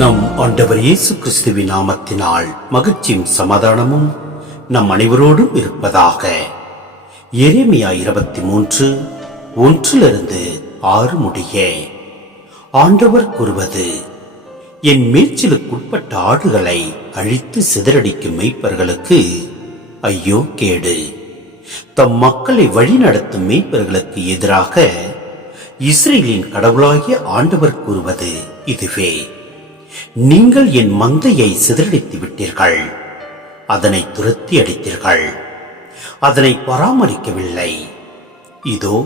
நம் ஆண்டவர் இயேசு கிறிஸ்துவின் நாமத்தினால் மகிழ்ச்சியும் சமாதானமும் நம் அனைவரோடும் இருப்பதாக. எரேமியா 23:1-6 முடிய ஆண்டவர் கூறுவது: என் மேய்ச்சலுக்குட்பட்ட ஆடுகளை அழித்து சிதறடிக்கும் மேய்ப்பர்களுக்கு ஐயோ கேடு. தம் மக்களை வழிநடத்தும் மேய்ப்பர்களுக்கு எதிராக இஸ்ரேலின் கடவுளாகிய ஆண்டவர் கூறுவது இதுவே: நீங்கள் என் மந்தையை சிதறடித்து விட்டீர்கள், அதனை துரத்தி அடித்தீர்கள், அதனை பராமரிக்கவில்லை. இதோ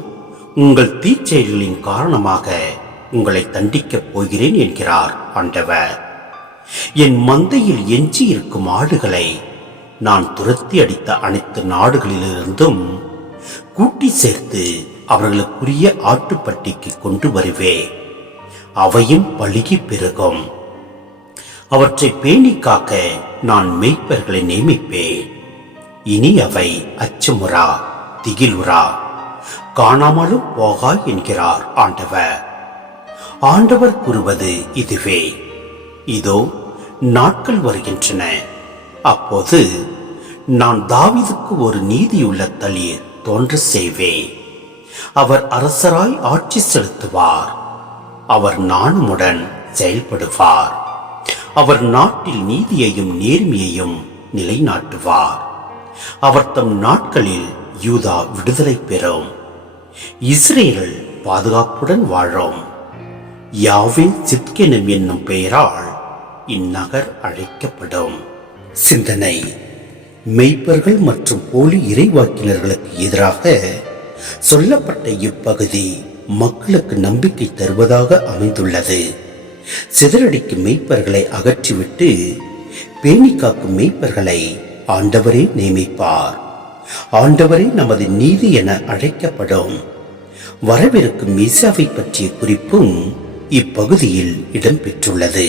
உங்கள் தீச்செயல்களின் காரணமாக உங்களை தண்டிக்கப் போகிறேன் என்கிறார் ஆண்டவர். என் மந்தையில் எஞ்சி இருக்கும் ஆடுகளை நான் துரத்தி அடித்த அனைத்து நாடுகளிலிருந்தும் கூட்டி சேர்த்து அவர்களுக்குரிய ஆட்டுப்பட்டிக்கு கொண்டு வருவேன். அவையும் பலுகி பெருகும். அவற்றை பேணி காக்க நான் மேய்ப்பர்களை நியமிப்பேன். இனி அவை அச்சமுறா, திகிலுறா, காணாமலும் போகா என்கிறார் ஆண்டவர். ஆண்டவர் கூறுவது இதுவே: இதோ நாட்கள் வருகின்றன, அப்போது நான் தாவீதுக்கு ஒரு நீதியுள்ள தளிர் தோன்ற செய்வேன். அவர் அரசராய் ஆட்சி செலுத்துவார். அவர் நாணமுடன் செயல்படுவார். அவர் நாட்டில் நீதியையும் நேர்மையையும் நிலைநாட்டுவார். அவர் தம் நாட்களில் யூதா விடுதலை பெறும், இஸ்ரேல் பாதுகாப்புடன் வாழும். யாவே சித்கெனம் என்னும் பெயரால் இந்நகர் அழைக்கப்படும். சிந்தனை: மெய்ப்பர்கள் மற்றும் போலி இறைவாக்கினர்களுக்கு எதிராக சொல்லப்பட்ட இப்பகுதி மக்களுக்கு நம்பிக்கை தருவதாக அமைந்துள்ளது. சிதறடிக்கும் மெய்ப்பர்களை அகற்றிவிட்டு பேணி காக்கும் மெய்ப்பர்களை ஆண்டவரே நியமிப்பார். ஆண்டவரே நமது நீதி என அழைக்கப்படும். வரவிருக்கும் மெசியாவை பற்றிய குறிப்பும் இப்பகுதியில் இடம்பெற்றுள்ளது.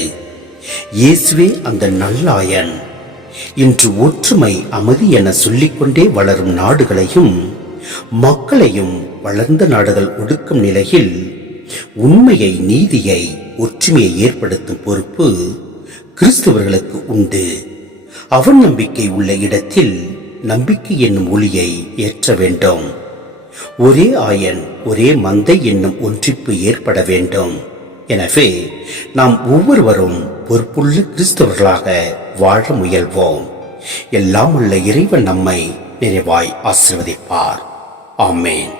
இயேசுவே அந்த நல்லாயன். இன்று ஒற்றுமை, அமைதி என சொல்லிக்கொண்டே வளரும் நாடுகளையும் மக்களையும் வளர்ந்த நாடுகள் ஒடுக்கும் நிலையில் உண்மையை, நீதியை, ஒற்றுமையை ஏற்படுத்தும் பொறுப்பு கிறிஸ்தவர்களுக்கு உண்டு. அவன் நம்பிக்கை உள்ள இடத்தில் நம்பிக்கை என்னும் ஒளியை ஏற்ற வேண்டும். ஒரே ஆயன், ஒரே மந்தை என்னும் ஒன்றிப்பு ஏற்பட வேண்டும். எனவே நாம் ஒவ்வொருவரும் பொறுப்புள்ள கிறிஸ்தவர்களாக வாழ முயல்வோம். எல்லாம் உள்ள இறைவன் நம்மை நிறைவாய் ஆசீர்வதிப்பார். ஆமென்.